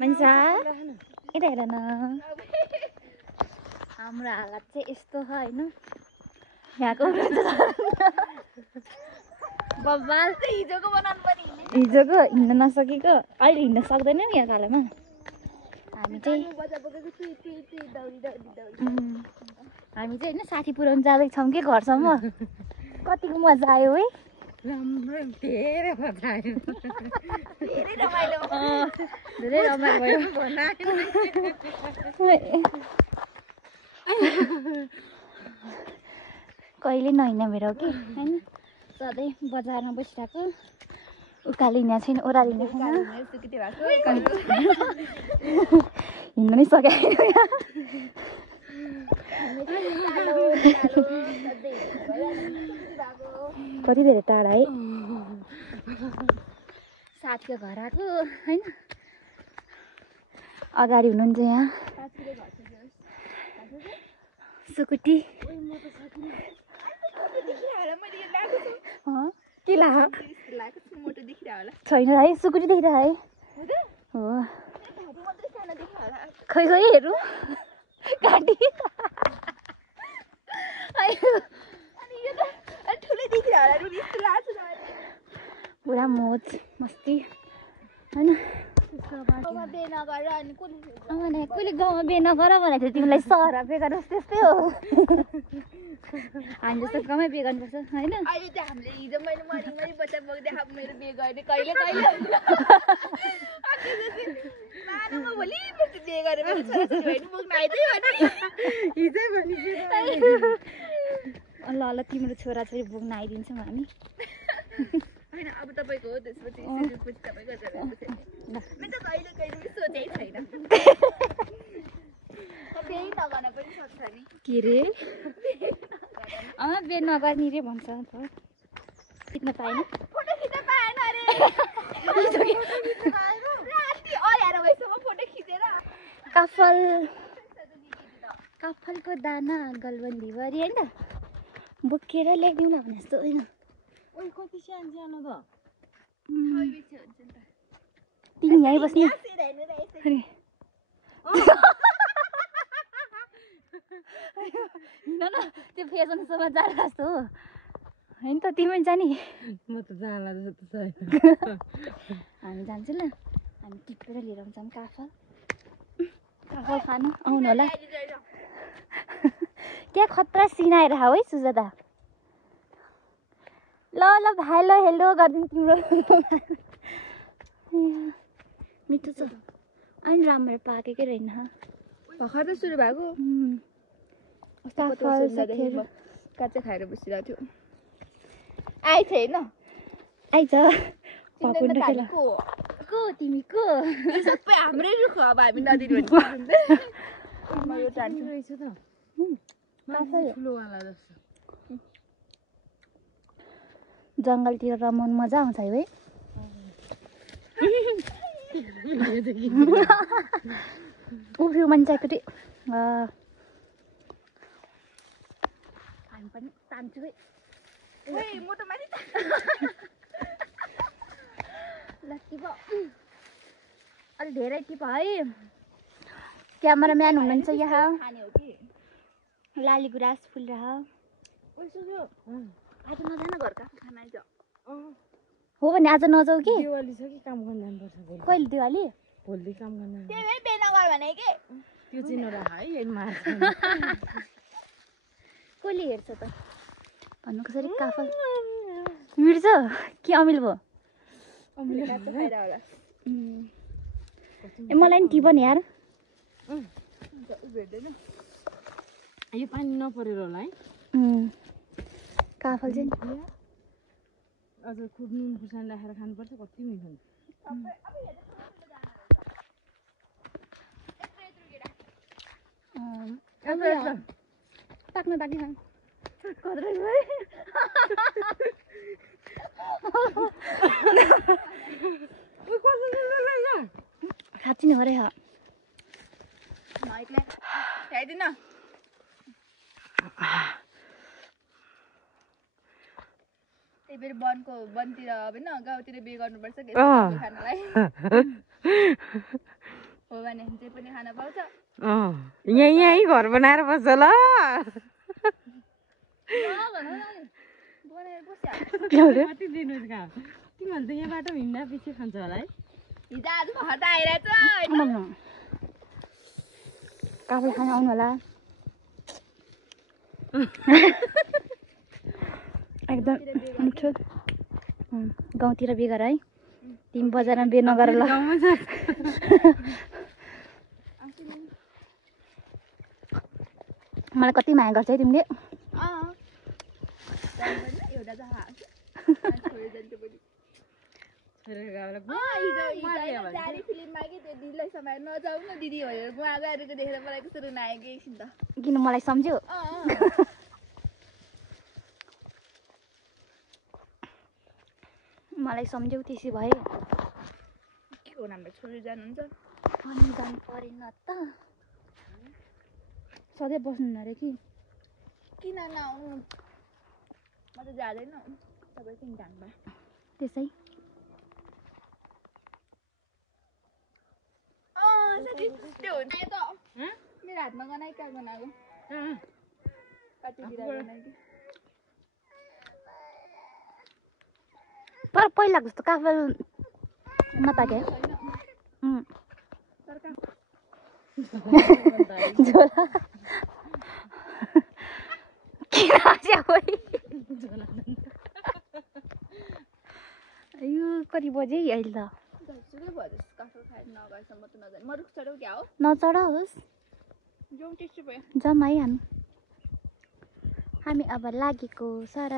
मनिषा यता हेर न हाम्रो हालत चाहिँ यस्तो छ होइन यहाँको बब्बाल चाहिँ हिजोको बनाउनु पर्ने हिजोको हिँड्न नसकेको अहिले हिँड्न सक्दैन नि यहाँ कालोमा हामी चाहिँ होइन साठी पुऱ्याउनु जाँदैछौँ कि घरसम्म कतिको मजा आयो है धेरै मजा आयो धेरै रमाइलो भयो कहिले नहिँड्ने भेरौ कि होइन सधैँ बजारमा बसिरहेको उकालो हिँडेको छैन ओह्रालो हिँडेको छैन हिँड्नु नै सकेको कति धेरै टाढा है साथीको घर आएको होइन अगाडि हुनुहुन्छ यहाँ सुकुटी के ला छैन है सुकुटी देखिरह है हो खै खै हेरौँ काटी पुरा मोज मस्ती होइन कहिले गाउँमा बिहे नगर भनेको थियो तिमीलाई सहरमा बिहे गर्नुहोस् त्यस्तै हो हामी जस्तो गाउँमै बिहे गर्नुपर्छ होइन ल ल तिम्रो छोराछोरी बोक्न आइदिन्छौँ हामी अब तपाईँको हो त्यसपछि तपाईँको सोचै छैन के रे बिहे नगर्ने रे भन्छ खिच्न पाएन काफलको दाना गलबन्दी भरि होइन बोकेर ल्याइदिउँ न भने जस्तो होइन कति सानो त तिमी यहीँ बस्ने हिँड न त्यो फेसन सोमा जाने जस्तो हो होइन त तिमी पनि जाने म त जाला जस्तो छैन हामी जान्छौँ ल हामी टिपेर लिएर आउँछौँ काफल खानु आउनु होला क्या खतरा सिनाएर है सुजाता ल ल भाइ ल हेलो गरिदिनु तिम्रो मिठो छ अनि राम्रो पाकेकै रहेन भर्खर त सुरु भएको काँचै खाएर बसिरहेको थियो आइछ होइन आइज को तिमी को सबै हाम्रै रुख अब हामी नदिनु भने यो जान्छु रहेछ त ठुलोवाला जस्तो जङ्गलतिर रमाउनु मजा आउँछ है उफ्रियो मान्छेको हामी पनि तान्छु है ल टिप अलि धेरै टिप है क्यामेराम्यान हुनुहुन्छ यहाँ लाली गुराँस फुलिरह आज नजान घर खाना हो भने आज नजाऊ कि दिवाली छ कि काम गर्न जानुपर्छ कहिले दिवाली भोलि काम गर्न त्यही पे नगर भने के त्यो चाहिँ नरा है यही मार्छ कहिले हेर्छ त भन्नु कसरी काफल मिर्छ के अमिल भयो ए मलाई नि टिपन यार यो पानी नपरेर होला है काफल चाहिँ अझ खुब नुन खुर्सानी राखेर खानुपर्छ कति मिठो पाक्न बाँकी छ कत्रै खाँच्ची नि हरे खाइदिन त्यही बेर वनतिर होइन गाउँतिर बिहे गर्नुपर्छ खानालाई भने जे पनि खान पाउँछ यहीँ घर बनाएर बस्छ ल बनाएर बस्या कति दिनुहोस् का तिमीहरू त यहाँ बाटो हिँड्दा पछि खान्छ होला है हिजो आज भर्दा आइरहेछ काफे खान आउनु होला एकदम मिठो गाउँतिर बिहे गर है तिमी बजारमा बिहे नगर ल मलाई कति माया गर्छ है तिमीले एउटा त जारी फिल्ममा कि त्यो दिदीलाई समाएर नजाऊ न दिदी भनेर म आगो आएको देखेर मलाई कस्तो रुन आयो कि एकछिन त किन मलाई सम्झ्यौ मलाई सम्झ्यौ त्यसै भए के हो हाम्रो छोरी जानुहुन्छ अनि जानु परेन त सधैँ बस्नु अरे कि किन नआउनु म त जाँदैन तपाईँ किन ढाङ्बा त्यसै त्यो हुन्छ त मेरो हातमा गनाइ कहाँ गनाएको कतितिर गनाएको तर पहिलाको जस्तो काफल नताके झोला किन हाँस्या कोही यो कति बजे अहिले त सुकै भयो काफल खाएर नगएसम्म त नजाने म रुख चढाउ क्या हो नचढाओस् जाउँ त्यस्तो भयो जमाइ हामी अब लागेको सर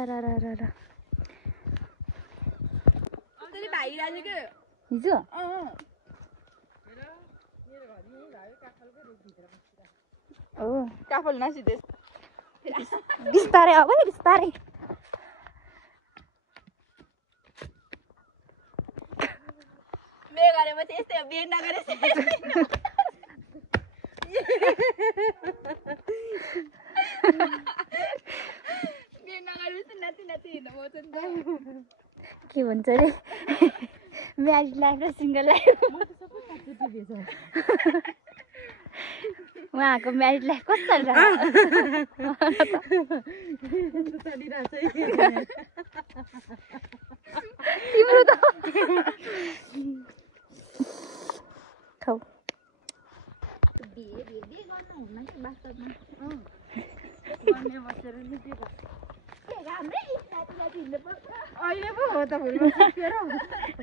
भाइ राजे के हिजो काफल नसिधे बिस्तारै अब बिस्तारै बिहे गरेपछि यस्तै हो बिहे नगरेपछि बिहे नगरेपछि नाति हिँड्नु पाउँछ नि त के भन्छ अरे म्यारिड लाइफ र सिङ्गल लाइफ उहाँको म्यारिड लाइफ कस्तो तिम्रो त खाऊ बिहे गर्नु हुन्न कि वास्तवमा अहिले पो हो त भुलमा सिकेर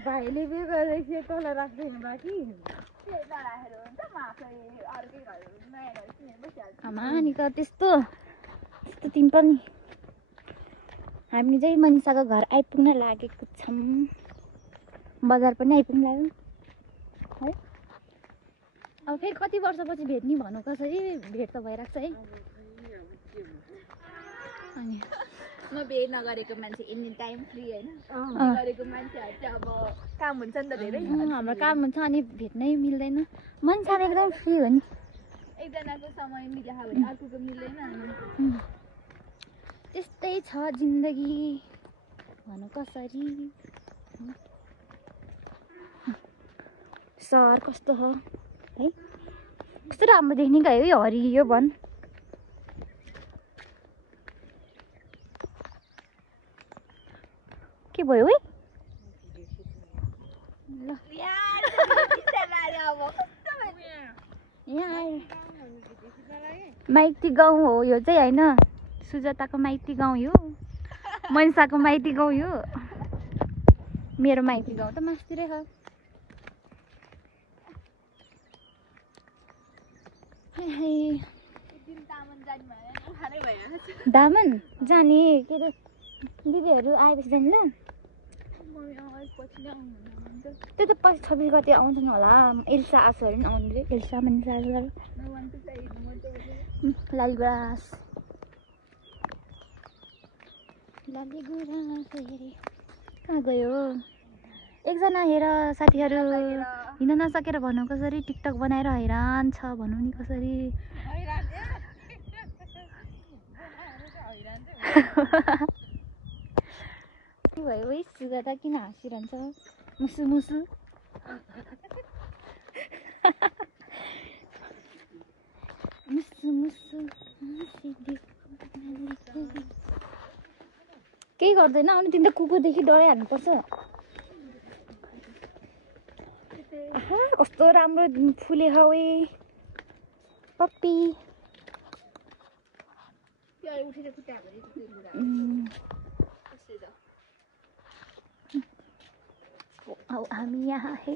भाइले बिहे गरेपछि तल राख्दै बाँकी आमा नि त त्यस्तो तिमी पनि हामी चाहिँ मनिषाको घर आइपुग्न लागेको छौँ बजार पनि आइपुग्नु लाग्यो है अब फेरि कति वर्षपछि भेट्ने भनौँ कसरी भेट त भइरहेको छ है अनि म बिहे नगरेको मान्छे एनी टाइम फ्री होइन गरेको मान्छेहरू चाहिँ अब काम हुन्छ नि त धेरै हाम्रो काम हुन्छ अनि भेट्नै मिल्दैन मनिषा एकदम फ्री हो नि एकजनाको समय मिल्यो भने अर्कोको मिल्दैन त्यस्तै छ जिन्दगी भनौँ कसरी सहर कस्तो हो है कस्तो राम्रो देख्ने गयो है हरियो वन के भयो है ल यहाँ माइती गाउँ हो यो चाहिँ होइन सुजाताको माइती गाउँ यो मनिषाको माइती गाउँ यो मेरो माइती गाउँ त मास्तिरै हो दामन जाने के अरे दिदीहरू आएपछि जाने ल त्यो त 26 गते आउँछन् होला एल्सा आएको अरे नि आउनुले एल्सा मनिषा लालीगुराँस कहाँ गयो एकजना हेर साथीहरू हिँड्न नसकेर भनौँ कसरी टिकटक बनाएर हैरान छ भनौँ नि कसरी के भयो है सुजाता किन हाँसिरहन्छ मुसु मुसु केही गर्दैन अनि तिमी त कुकुरदेखि डराइहाल्नुपर्छ आहा कस्तो राम्रो फुले हवे पप्पी अब हामी यहाँ है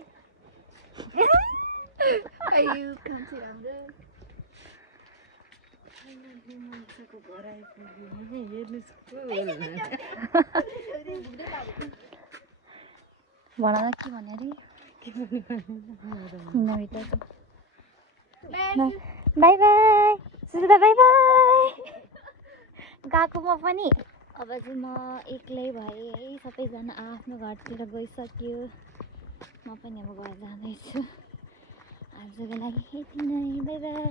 भन न के भन्यो अरे by by Sudha by by गएको म पनि अब चाहिँ म एक्लै भएँ है सबैजना आफ्नो घरतिर गइसक्यो म पनि अब घर जाँदैछु आजको लागि यति नै बाई बाई